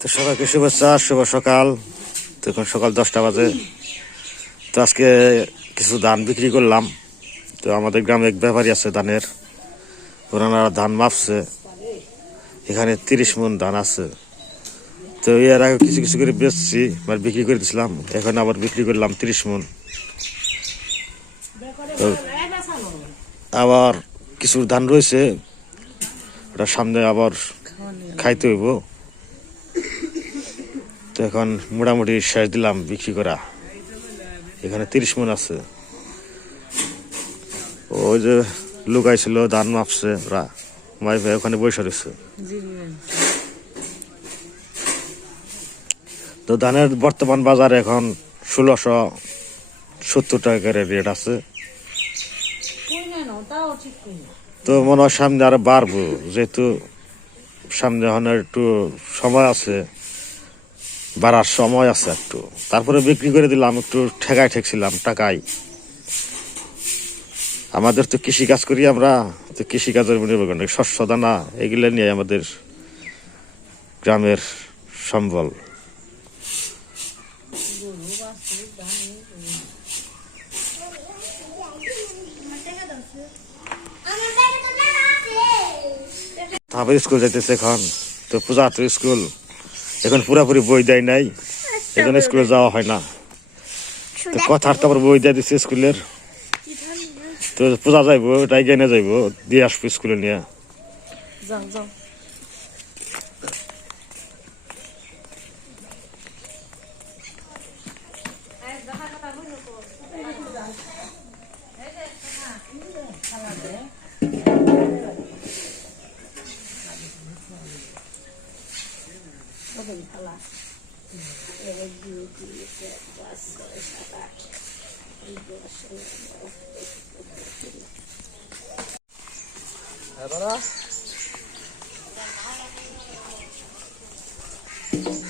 তো সবাইকে শুভেচ্ছা, শুভ সকাল। তো এখন সকাল দশটা বাজে। তো আজকে কিছু ধান বিক্রি করলাম। তো আমাদের গ্রামে এক ব্যাপারী আছে ধানের। ওনারা ধান মাপছে। এখানে তিরিশ মন ধান আছে। তো এর আগে কিছু কিছু করে বেচছি মানে বিক্রি করে দিছিলাম। এখন আবার বিক্রি করলাম তিরিশ মন। তো আবার কিছু ধান রয়েছে। ওটা সামনে আবার খাইতে হইব। তো এখন মোটামুটি শেষ দিলাম বিক্রি করা। এখানে তিরিশ মন আছে। ওই যে লোক আইছিল ধান মাপছে ওরা। মাই ভাই ওখানে বসে রয়েছে। তো ধানের বর্তমান বাজার এখন ষোলোশো সত্তর টাকার রেট আছে। তো মনে হয় সামনে আরও বাড়বো যেহেতু সামনে এখন একটু সময় আছে। বাড়ার সময় আছে একটু। তারপরে বিক্রি করে দিলাম, একটু ঠেকায় ঠেকছিলাম, টাকায়। আমাদের তো কৃষি কাজ করি আমরা, তো কৃষি কাজের নির্ভর করি শস্য, দানা, এগুলো নিয়ে আমাদের গ্রামের সম্বল। তারপরে স্কুল যাইতেছে এখন, তো পূজা তো স্কুল। এখন পুরাপুরি বই দেয় নাই এজন্য স্কুলে যাওয়া হয় না। তো কথার তারপর বই দিয়ে দিচ্ছে স্কুলের। তো পূজা যাইব ওটাই গেনে যাইব দিয়ে আসব স্কুলে নিয়ে। যাও যাও। মাটি দিয়ে করো না হুম দেখি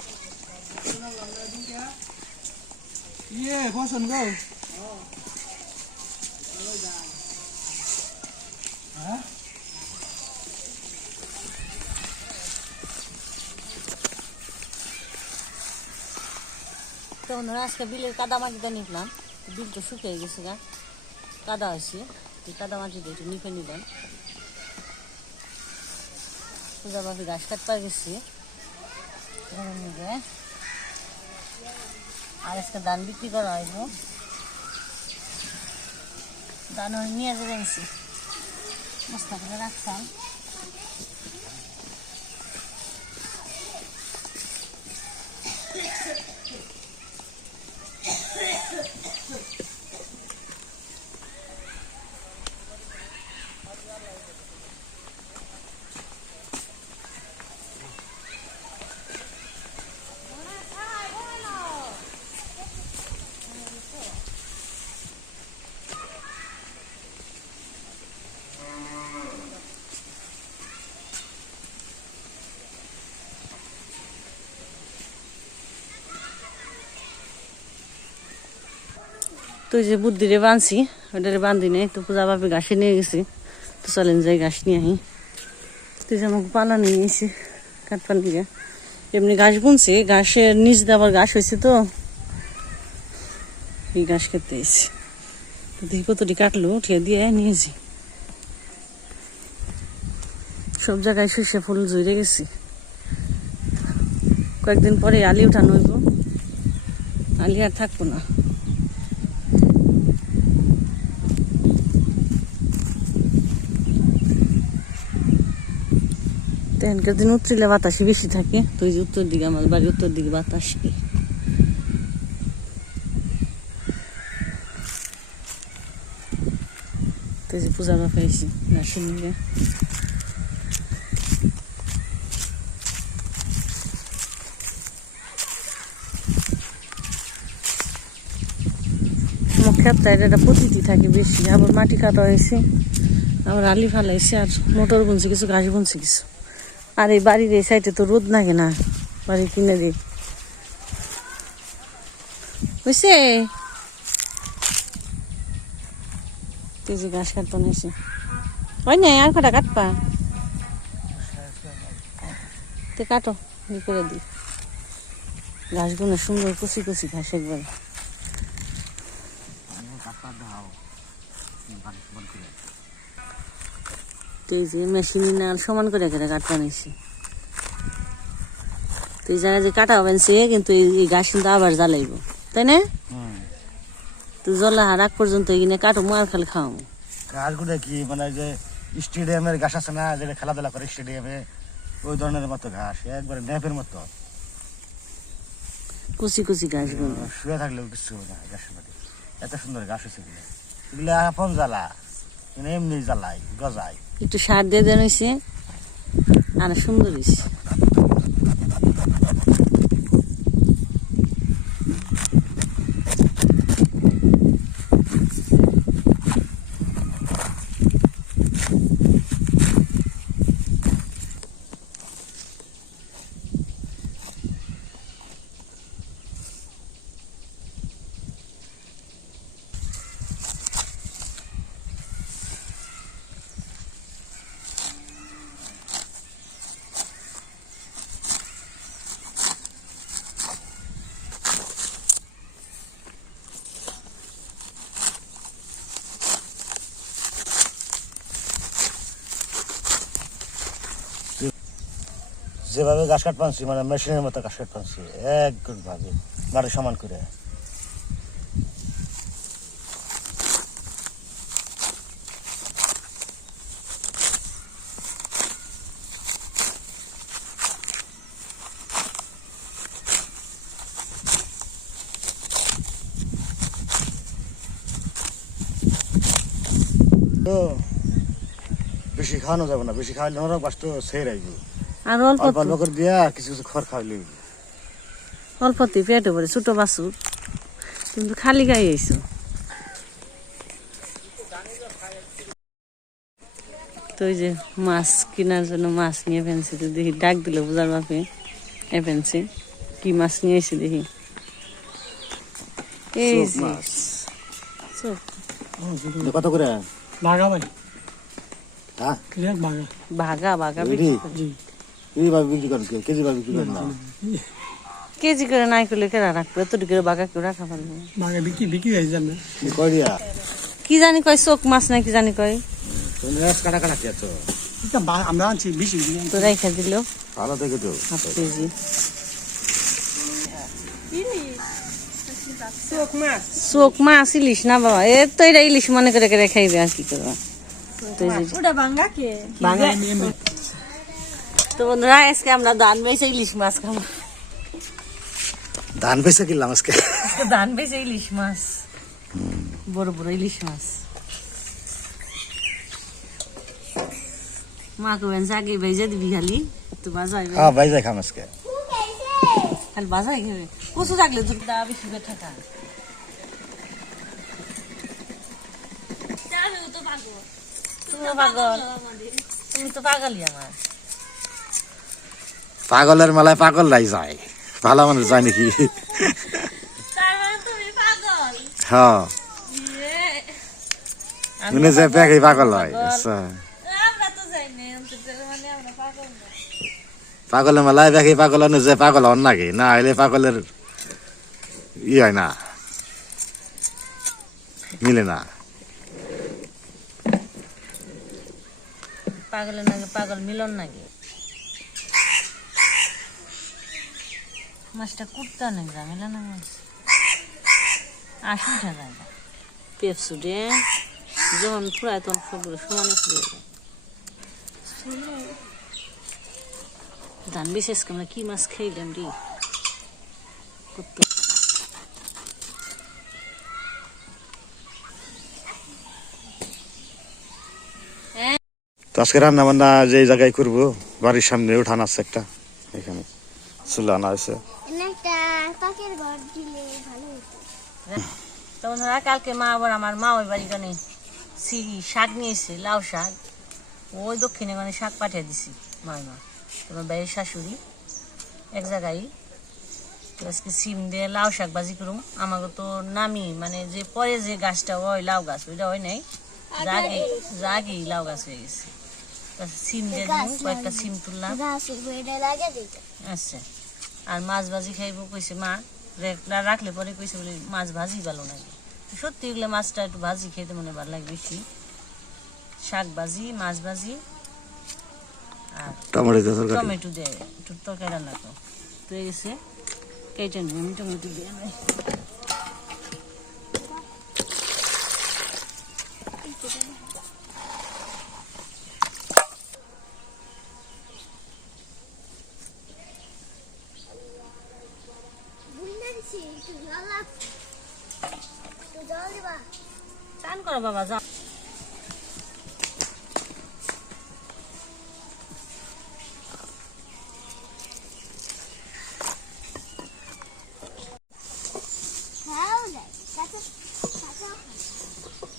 ইয়ে বসন গো তো বন্ধুরা, আজকে বিলের কাদা মাটিটা নিলাম। বিল তো শুকিয়ে গেছে গা। কাদা আছে। এই কাদা মাটিটা একটু নিপে নিলাম। পূজা বাপি গাছ কাট পাই গেছি আর আজকে ধান বিক্রি করা হইব। ধান নিয়ে যাবে মস্তা করে রাখতাম। তো যে বুদ্ধিরে বাঁধছি ওটারে বান্ধি নেই, তো পূজা ভাবি ঘাসে নিয়ে গেছি। তো চলেন যাই ঘাস নিয়ে আহি। তো এই যে আমাকে পালা নিয়ে এসে কাটপান দিকে। এমনি ঘাস বুনছি, ঘাসের নিচ দিয়ে আবার ঘাস হয়েছে তো। এই ঘাস খেতে এসে তো দেখি কতটি কাটলো, উঠিয়ে দিয়ে নিয়েছি সব জায়গায় সর্ষে ফুল জুড়ে গেছি। কয়েকদিন পরে আলি উঠানো হইব। আলি আর থাকব না। তেনকার দিন উত্তরিলে বাতাসই বেশি থাকে। তো যে উত্তর দিকে আমার বাড়ির উত্তর দিকে বাতাস। কি তো যে পূজা বাপে এসি গাছের নিয়ে ক্ষেত্রে এটা প্রতিটি থাকে বেশি। আবার মাটি কাটা হয়েছে। আবার আলি ফালাইছে আর মোটর বুনছে কিছু ঘাস বুনছে কিছু। আর এই বাড়ির এই সাইডে তো রোদ লাগে না। বাড়ি কিনে দিই। বুঝছে তুই যে ঘাস কাটতো নিয়েছি ওই নাই আর কটা কাটপা তো কাটো ই করে দিই। ঘাসগুলো সুন্দর কুচি কুচি ঘাস একবার। তো এই যে মেশিন সমান করে করে কাটতে নিয়েছি তো এই জায়গায় যে কাটা হবেন সে কিন্তু এই- ঘাস কিন্তু আবার জ্বালাইব। তাই না? তো জ্বলা রাখ পর্যন্ত এখানে কাটো মার খালি খাওয়াবো। ঘাসগুলো কি মানে যে স্টেডিয়ামের ঘাস আছে না যেটা খেলাধুলা করে স্টেডিয়ামে ওই ধরনের মতো ঘাস একবারে ন্যাপের মতো। কুচি কুচি ঘাসগুলো। শুয়ে থাকলেও কিছু না ঘাসের এত সুন্দর ঘাস হয়েছে এগুলো আপন জ্বালা। এমনি জ্বালাই গজায় একটু সার দিয়ে দেন হয়েছে আর সুন্দর হয়েছে যেভাবে ঘাস কাট পানছি মানে মেশিনের মতো ঘাস কাট পানছি একদম ভাবে মাটি সমান করে। বেশি খাওয়ানো যাবে না, বেশি খাওয়ালে ওরা বাস তো সেই রাখবে আর অল্প অল্প করে দিয়া কিছু কিছু খড় খাওয়াইলে অল্পতে পেটে পরে ছোট বাছুর। কিন্তু খালি গায়ে আইছো তো ওই যে মাছ কেনার জন্য মাছ নিয়ে ফেলছি তো দেখি ডাক দিল বুঝার বাপে। এ ফেলছি কি মাছ নিয়ে এসে দেখি। এই। কত করে? ভাগা ভাই। হ্যাঁ? ভাগা। ভাগা ভাগা। জি। এই ভাবে বিক্রি করেন কেউ কেজি ভাবে বিক্রি করেন না। কেজি করে নাই করলে কেনা রাখবে? এতটি করে বাগা কেউ রাখা পারবে বিক্রি বিক্রি হয়েছে আমরা কি কয় দিয়া কি জানি কয় চোখ মাছ না কি জানি কয়। কাটা কাটা কি আছো। আমরা আনছি বেশি তো রাইখা দিল। ভালো দেখে তো। Half KG. চোখ মাছ। ইলিশ না বাবা? এ তো এটা ইলিশ মনে করে করে খাইবে আর কি করবা? ভাঙ্গা কে? তো বন্ধুরা আজকে আমরা ধান বেছে ইলিশ মাছ খাব। ধান বেচে কিনলাম আজকে? ধান বেছে ইলিশ মাছ। বড় বড় ইলিশ মাছ। মা কবেন আগে ভেজে দিবি খালি। তো বাজাইবে হ্যাঁ যাই খাম আজকে। খালি বাজাই খাবে। কচু থাকলে তোর দা বেশি থাকা তুমি তো পাগল। তুমি তো পাগলই আমার। পাগলের মেলায় পাগল লাই যায়। ভালো মানুষ যায় নাকি? হ্যাঁ। মনে যে পেকে পাগল হয় আচ্ছা। পাগলের মেলায় পেকে পাগল হয় যে পাগল হন নাকি? না হলে পাগলের ই হয় না। মিলে না। পাগলের নাকি পাগল মিলন নাকি? মাছটা কুর্তা নাকি ঝামেলা না মাছ? আশি টাকা পেপসুডে যখন ফুরায় তখন সবগুলো সমানে ফুরিয়ে যায়। ধান বিশেষ করে কি মাছ খাইলাম রে? কত তো আজকে রান্না বান্না যে জায়গায় করব বাড়ির সামনে উঠান আছে একটা এখানে। চুলা আনা হয়েছে এনে একটা কাকের ঘর দিলে ভালো হতো বন্ধুরা কালকে মা আবার আমার মা ওই বাড়ি গানে সিঁড়ি শাক নিয়েছে লাউ শাক। ওই দক্ষিণে গানে শাক পাঠিয়ে দিছি মার মা। তোমার বাড়ির শাশুড়ি এক জায়গায়। আজকে সিম দিয়ে লাউ শাক বাজি করুম। আমাকে তো নামি মানে যে পরে যে গাছটা হয়, লাউ গাছ, ওইটা হয় নাই। জাগে, জাগেই লাউ গাছ হয়ে গেছে। সিম দিয়ে দিলাম কয়েকটা সিম তুললাম। আচ্ছা। আর মাছ ভাজি খাইব কইছে মা। রাখলে পরে কইছে বলে মাছ ভাজি ভালো লাগে। সত্যি এগুলো মাছটা একটু ভাজি খেতে মনে ভালো লাগে বেশি। শাক ভাজি মাছ ভাজি আর টমেটো দিয়ে তরকারি। টমেটো দিয়ে একটু তরকারি রান্না তো এই গেছে কেটে টমেটো দিয়ে চান করো বাবা যাও।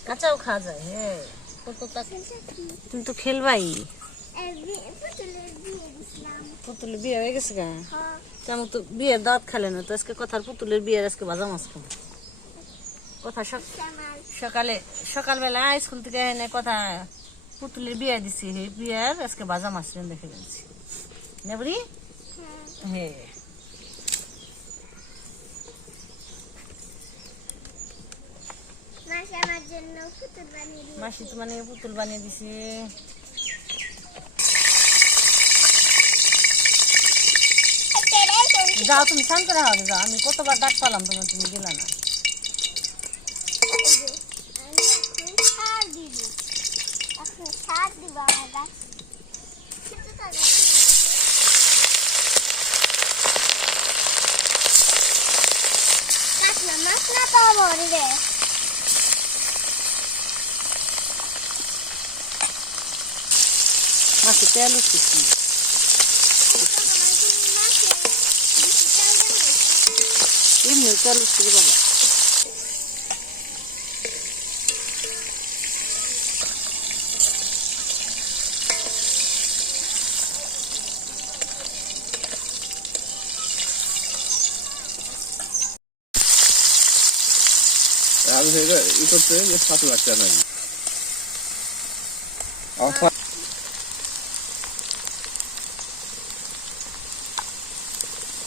কাঁচাও খাওয়া যায় হ্যাঁ। তুমি তো খেলবাই। পুতুলের বিয়ে হয়ে গেছে গা। হ্যাঁ। তেমন তো বিয়ের দাঁত খেলে না তো আজকে কথার পুতুলের বিয়ের আজকে ভাজা মাছ খাব। কথা সকালে সকালবেলা স্কুল থেকে এনে কথা পুতুলের বিয়ে দিছি। হে বিয়ের আজকে ভাজা মাছ দেখে ফেলছি। নেবরি হে। মাসে তোমার পুতুল বানিয়ে দিছে। যাও তুমি শান্ত হবে যাও। আমি কতবার ডাক পালাম তোমার তুমি গেলা না। var det. Martelo, sim. Bir minut alıp sürü baba. না তো মরে রে মাসি তেল উঠতেছি এমনি তেল উঠছে বাবা আমি সেটা ই করতে যে সাত লাখ টাকা নাকি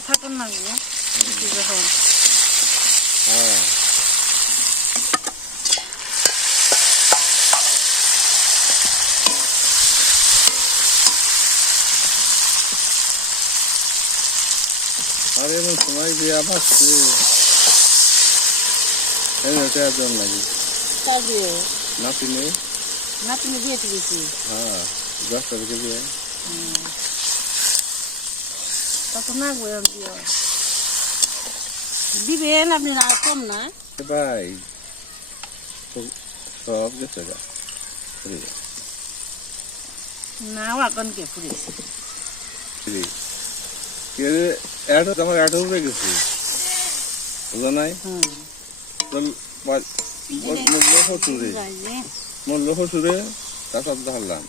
ফাটন না গো যখন হ্যাঁ আরে এমন সময় বিয়া পাচ্ছি এই ওটা একজন নাকি? কাল দিয়ে নাতি নেই? নাতিনি দিয়ে দিয়েছি হ্যাঁ দশটা থেকে বিয়ে। তত না গো এরম দিও দিবেন আপনি না কম না। ভাই সব গেছে গা। ফ্রি না এখন কে ফুরেছে ফ্রি। অ্যাড আমার অ্যাড হয়ে গেছি? বুঝো নাই? হুম। তো মূল্য হচুরে যাই যে মূল্য হচুরে তারপর ধরলাম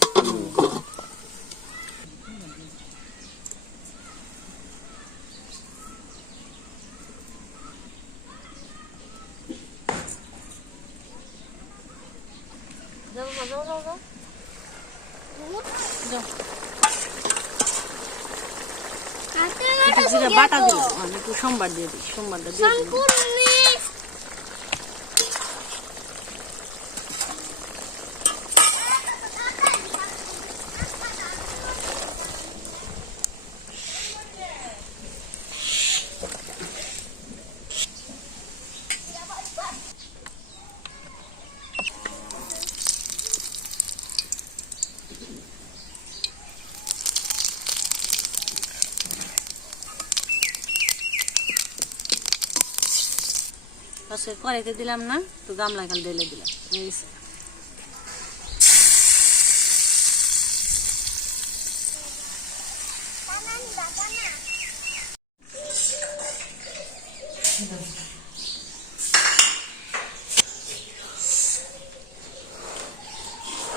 যাও যাও যাও যাও যাও যাও একটু জিরা বাটা দিল। আমি একটু সোমবার দিয়ে দিই সোমবারটা দিয়ে দিই কড়াইতে দিলাম না তো গামলা কাল ঢেলে দিলাম। হয়ে গেছে।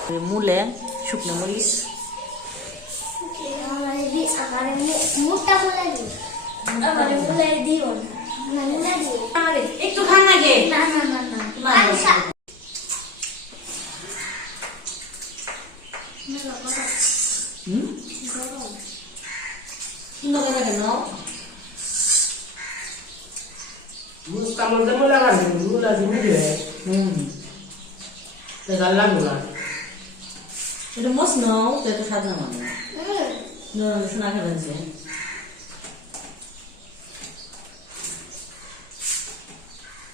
বানানি মূলে শুকনো মরিচ। আমার বলে দিও না। না দিও একটু খান না গে। না না না না। না, আচ্ছা। কেন Buscamos de mola la verdura, de mujer. Te dan la luna. এটা মস নাও তো একটু সাজা মানে। হুম শোনা খাবেন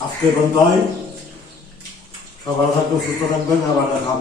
আজকে বন্ধ হয়। সকাল থাকবে সুস্থ থাকবেন আবার দেখা